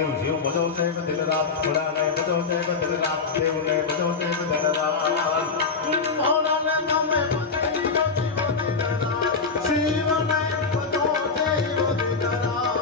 देव जीव बजवते दिन रात घोड़ा ने बजवते दिन रात देव ने बजवते दिन रात घोड़ा ने नमे शिव ने बजवते दिन रात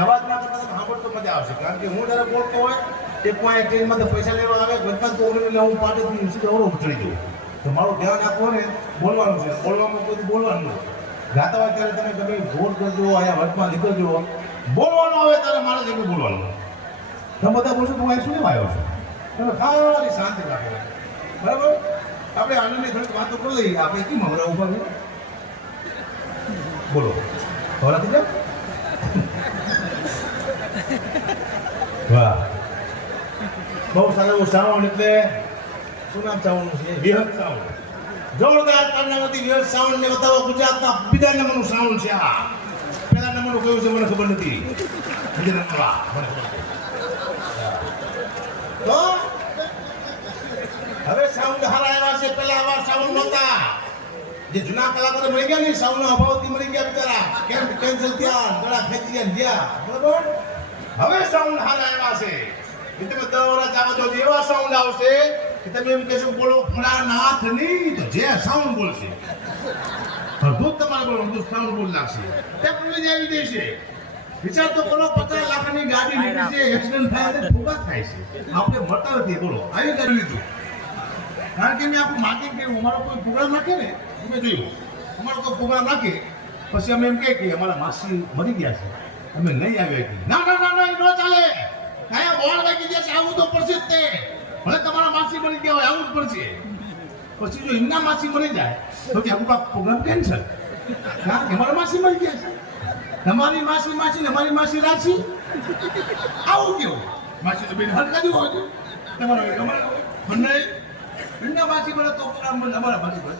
अवाज ना करता साँभो तो मजा आवशे कारण के हूँ जरा बोलतो होय एक कोई ट्रेन में पैसा लेवा आवे गणपत तो ओने ले हूँ पाटे थी સીધો ઓરો ઉતરી ગયો તો મારું ધ્યાન આપો ને બોલવાનું છે બોલવામાં કોઈ બોલવાનું નહીં ગાતા હોય ત્યારે તમે ગમે જોર કરજો આયા વર્તમાં નીકળજો બોલવાનું આવે ત્યારે મારે જેવું બોલવાનું તમે બધા બોલશો તો હું અહીં શું લેવા આવ્યો છું તમે ખાલી શાંતિ રાખો બરાબર આપણે આનંદની થોડીક વાતો કરી લઈએ આપણે કેમ હમણાં ઉભા છે બોલો હવરાથી જાઓ વાહ બહુ સારું સાઉન્ડ એટલે શું નામ સાઉન્ડ છે વિહત સાઉન્ડ જોરદાર કર્ણાવતી વિહત સાઉન્ડ ને બતાવો ગુજરાતના બીજા નંબરનું સાઉન્ડ છે આ પહેલા નંબરનું કયું છે મને ખબર નથી બીજા નંબર તો હવે સાઉન્ડ હારા આવ્યા છે પહેલા આવા સાઉન્ડ નહોતા જે જૂના કલાકારો મળી ગયા ને સાઉન્ડનો અભાવથી મળી ગયા બિચારા કેમ કેન્સલ થયા ગળા ખેંચી ગયા બરાબર હવે સાઉન્ડ હારા આવ્યા છે એટલે તમે 10 વર્ષ આવો તો એવા સાઉન્ડ આવશે કે તમે એમ કહેશો બોલો ભોળાનાથ નહીં તો જે સાઉન્ડ બોલશે ભૂત તમારે બોલો બધું સાઉન્ડ બોલ લાગશે ટેકનોલોજી આવી ગઈ છે વિચાર તો કરો 50 લાખની ગાડી નીકળી છે એક્સિડન્ટ થાય તો ફૂગા થાય છે આપણે મળતા નથી બોલો આવી કરી લીધું કારણ કે મેં આપણું માર્કેટ કર્યું અમારો કોઈ પ્રોગ્રામ નાખે ને તમે જોયું અમારો કોઈ પ્રોગ્રામ નાખે પછી અમે એમ કહે કે અમારા માસી મરી ગયા છે અમે નહીં આવ્યા ના ના ના ના એ ન ચાલે કયા બોર્ડ વાગી ગયા છે આવું તો પડશે જ તે ભલે તમારા માસી મરી ગયા હોય આવું જ પડશે પછી જો એમના માસી મરી જાય તો કે આપણો પ્રોગ્રામ કેન્સલ કારણ કે અમારા માસી મરી ગયા છે તમારી માસી માસી ને અમારી માસી રાશી આવું કેવું માસી તો બેન હટ કાઢી હોય તમારો બંને એમના માસી મળે તો પ્રોગ્રામ બંધ અમારા માસી મળે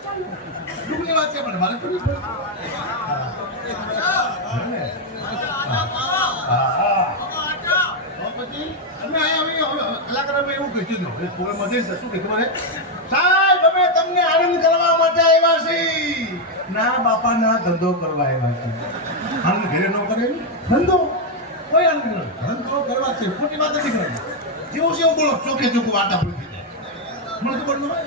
દુઃખની વાત છે પણ મારે થોડી કલાકારોમાં એવું કીધું પ્રોગ્રામમાં જઈશ શું કીધું સાહેબ અમે તમને આનંદ કરવા માટે આવ્યા છીએ ના બાપા ના ધંધો કરવા આવ્યા છે આનંદ ઘરે ન કરે ધંધો કોઈ આનંદ ધંધો કરવા છે ખોટી વાત નથી કરવાની જેવું છે એવું બોલો ચોખ્ખે ચોખ્ખું વાર્તા ભૂલી જાય મને ખબર ન હોય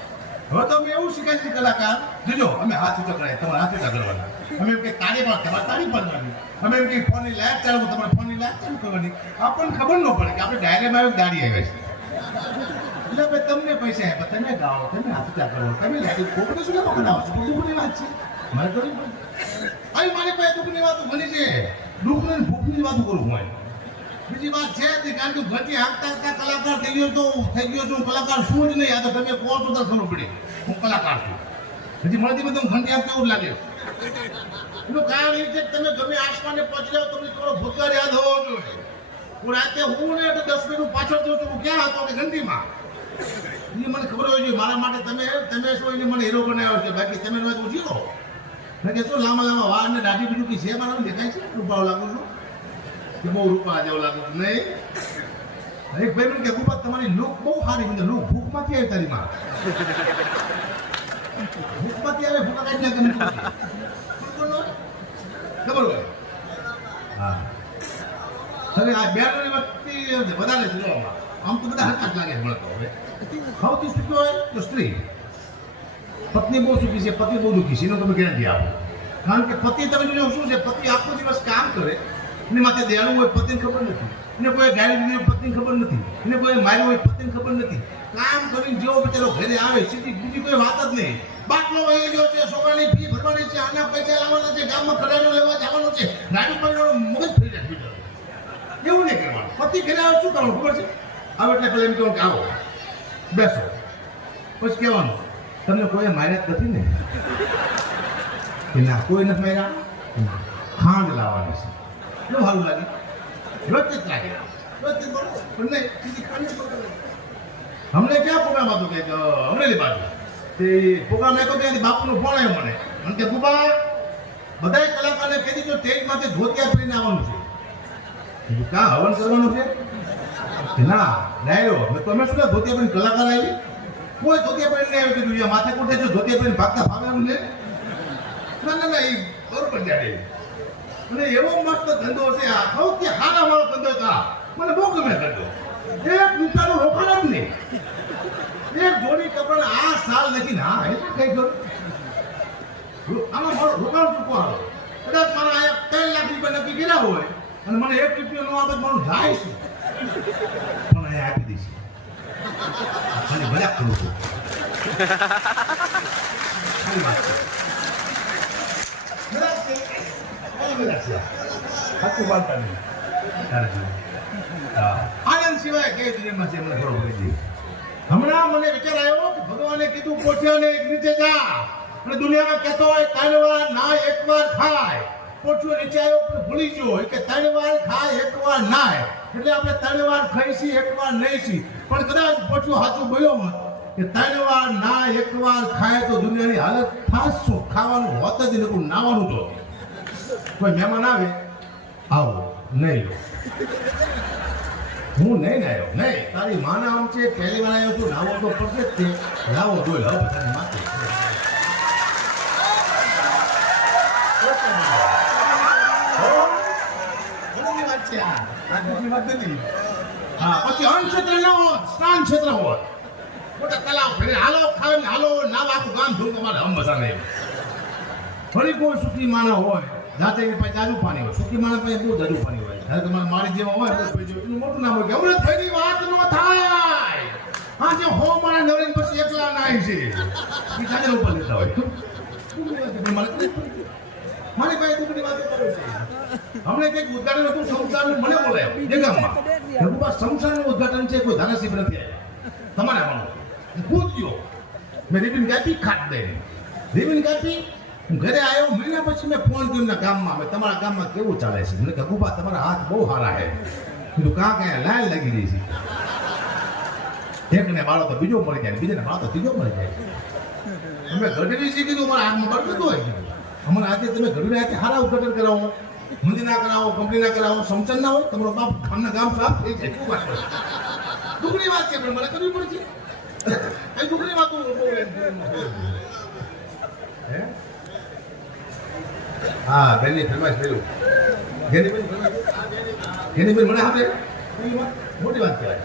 હવે તો અમે એવું શીખાય છે કલાકાર જોજો અમે હાથ ઊંચા કરાય તમારે હાથ ઊંચા કરવાના અમે એમ કે તાળી પણ તમારે તાળી પાડવાની અમે એમ કે ફોનની લાઈટ ચાલુ તમારે ફોનની લાઈટ ચાલુ કરવાની આપણને ખબર ન પડે કે આપણે ડાયરેક્ટ આવ્યો દાડી આવ્યા છે એટલે ભાઈ તમને પૈસા આપ્યા તમે ગાઓ તમે હાથ ઊંચા કરો તમે લાઈટ કોકને શું લેવા બનાવો છો દુઃખની વાત છે મારે કરવી પડે અહીં મારી પાસે દુઃખની વાતો બની છે દુઃખની ભૂખની વાતો કરું હું બીજી વાત છે કારણ કે ઘટી હાંકતા કલાકાર થઈ ગયો છું કલાકાર શું જ નહીં આ તો તમે કહો છો તો ખબર પડી હું કલાકાર છું હજી મળતી બધું ઘંટી હાંકતા એવું લાગે એનું કારણ એ છે કે તમે ગમે આસમાને પહોંચી જાઓ તમને થોડો ભૂતકાળ યાદ હોવો જોઈએ હું રાતે હું ને 10 મિનિટ પાછળ જઉં છું હું ક્યાં હતો કે ઘંટીમાં એ મને ખબર હોય છે મારા માટે તમે શું એને મને હીરો બનાવ્યો છે બાકી તમે હું જીવો મેં કે શું લાંબા વાર ને દાઢી બીજું કી છે મારા દેખાય છે રૂપાવ લાગુ છું કે બહુ રૂપા જેવું લાગુ છું નહીં એક ભાઈ મને કે ગુપત તમારી લુક બહુ સારી છે લુક ભૂખમાંથી આવી તારી માં ભૂખમાંથી આવે ભૂખા કાઢી નાખે ખબર હોય હા હવે આ બેરની વસ્તી વધારે છે આમ તો બધા હરકત લાગે મળતો હવે સૌથી સુખી હોય તો સ્ત્રી પત્ની બહુ સુખી છે પતિ બહુ દુઃખી છે એનો તમે ગેરંટી આપો કારણ કે પતિ તમે જોજો શું છે પતિ આખો દિવસ કામ કરે એને માથે દયાળુ હોય પતિને ખબર નથી એને કોઈ ગાડી દીધી હોય પતિને ખબર નથી એને કોઈ માર્યો હોય પતિને ખબર નથી કામ કરીને જેવો બચારો ઘરે આવે સીધી બીજી કોઈ વાત જ નહીં બાટલો વહી ગયો છે છોકરાની ફી ભરવાની છે આના પૈસા લાવવાના છે ગામમાં કરાયો લેવા જવાનું છે ગાડી પર મગજ ફરી જાય એવું નહીં કરવાનું પતિ ઘરે આવે શું કરવાનું ખબર છે આવે એટલે પેલા એમ કહું કે આવો બેસો પછી કહેવાનું તમને કોઈ માર્યા નથી ને કે ના કોઈ નથી માર્યા ખાંડ લાવવાની છે કેવું સારું લાગે વ્યવસ્થિત લાગે વ્યવસ્થિત બરોબર પણ નહીં અમને ક્યાં પ્રોગ્રામ હતો કે અમરેલી બાજુ તે પ્રોગ્રામ હતો ત્યાંથી બાપુનો ફોન આવ્યો મને કે ગુબા બધા કલાકારને કહી દીધું સ્ટેજમાંથી ધોતિયા પહેરીને આવવાનું છે કાં હવન કરવાનું છે ના ડાયરો તમે શું ધોતિયા પહેરીને કલાકાર આવી કોઈ ધોતિયા પહેરીને આવ્યું કીધું માથે કોઠે જો ધોતિયા પહેરીને ભાગતા ભાવે એમ લે ના એ બરોબર જાય અને એવો મસ્ત ધંધો છે આ સૌથી સારા વાળો ધંધો હતા મને બહુ ગમે ધંધો એક રૂપિયાનું રોકાણ જ નહીં એક જોડી કપડા આ સાલ નથી ના એટલે કઈ કરું આમાં મારો રોકાણ ચૂકવો હાલો કદાચ મારા અહીંયા 3 લાખ રૂપિયા નક્કી કર્યા હોય અને મને 1 રૂપિયા નો આપે મારું જાય છે પણ અહીંયા આપી દઈશ અને મજાક કરું છું આનંદ સિવાય કઈ દુનિયામાં છે મને ખબર પડી હમણાં મને વિચાર આવ્યો કે ભગવાને કીધું પોઠિયાને નીચે જા અને દુનિયામાં કહેતો હોય 3 વાર ના 1 વાર ખાય પોઠિયો નીચે આવ્યો પણ ભૂલી ગયો કે 3 વાર ખાય 1 વાર નાય એટલે આપણે 3 વાર ખાઈશી 1 વાર નહીશી પણ કદાચ પોઠિયો સાચું બોલ્યો હોત કે 3 વાર ના 1 વાર ખાય તો દુનિયાની હાલત ખાસ શું ખાવાનું હોત જ નહીં નાવાનું તો કોઈ મહેમાન આવે આવો નહીં હું નહીં આવ્યો નહીં તારી માના આમ છે પહેલી વાર આવ્યો છું નાવો તો પડશે જ છે લાવો જોઈ હવે બધાની માથે હા પછી અન્ન ક્ષેત્ર ના હોત સ્નાન ક્ષેત્ર હોત મોટા તલાવ ફેરે હાલો ખાવે હાલો નાવ આખું ગામ ધૂમ તમારે હમ મજા નહીં ફરી કોઈ સુખી માના હોય જાતે પાસે જાજુ પાણી હોય સુખી માણસ પાસે બહુ જાજુ પાણી હોય જ્યારે તમારે મારી જેવા હોય એટલું મોટું ના હોય કે અમૃત ભાઈની વાત ન થાય આ જે હો મારા નવરી પછી એકલા નાય છે બીજા ઉપર લેતા હોય મારી પાસે દુઃખની વાતો કરે છે હમણે કંઈક ઉદ્ઘાટન હતું સંસારનું મને બોલાયો જે ગામમાં રઘુબા સંસારનું ઉદ્ઘાટન છે કોઈ ધારાસભ્ય નથી આવ્યા તમારે આવવાનું પૂછજો મેં રિબિન કાપી ખાટ દઈ રિબિન કાપી હું ઘરે આવ્યો મહિના પછી મેં ફોન કર્યો ગામમાં મેં તમારા ગામમાં કેવું ચાલે છે મને કે ગુબા તમારા હાથ બહુ સારા છે કીધું કાં ક્યાં લાલ લાગી રહી છે એકને બાળો તો બીજો મળી જાય બીજાને બાળો તો ત્રીજો મળી જાય અમે ગઢવી છે કીધું મારા હાથમાં બળતું હોય કીધું અમારા હાથે તમે ગઢવી હાથે સારા ઉદ્ઘાટન કરાવો મંદિર ના કરાવો કંપની ના કરાવો સમચન ના હોય તમારો બાપ ખાનના ગામ સાફ થઈ જાય શું વાત દુઃખની વાત છે પણ મને કરવી પડશે એ દુઃખની વાતો હે હા બેનની ફરમાઈશ પેલું ઘેની બેન મને આપે મોટી વાત કહેવાય.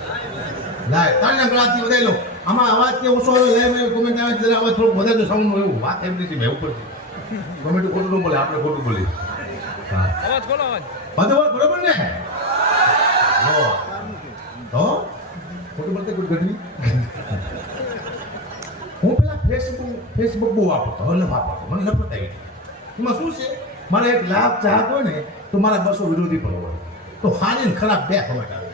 લાય તાળીના ગળાથી વધારી લો. આમાં અવાજ કે ઓછો આવે લે મેં કોમેન્ટ આવે ત્યારે અવાજ થોડો વધારે સાઉન્ડ એવું વાત એમ નથી મેં ઉપરથી કોમેન્ટ ખોટું ન બોલે આપણે ખોટું બોલીએ. હા અવાજ ખોલો અવાજ. બરોબર ને? તો ખોટું બોલતે કોઈ ઘટની. હું પેલા ફેસબુક બહુ વાપરતો હવે ન વાપરતો મને નફરત આવી. એમાં શું છે મારે એક લાભ ચાહત હોય ને તો મારા 200 વિરોધી પણ હોય તો સારી ને ખરાબ બે કોમેન્ટ આવે.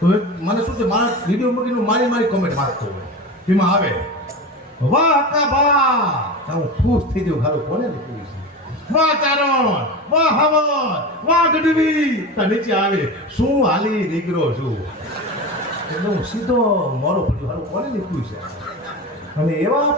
તો મને શું છે મારા વિડીયો મૂકીને મારી કોમેન્ટ વાંચતો હોય એમાં આવે વાહ હકા વાહ હું ખુશ થઈ જાઉં. સારું કોને લખ્યું છે? વાહ ચારણ વાહ હવન વાહ ગઢવી નીચે આવે શું હાલી નીકળો છું એટલે હું સીધો મોરો પડ્યો. સારું કોને લખ્યું છે? અને એવા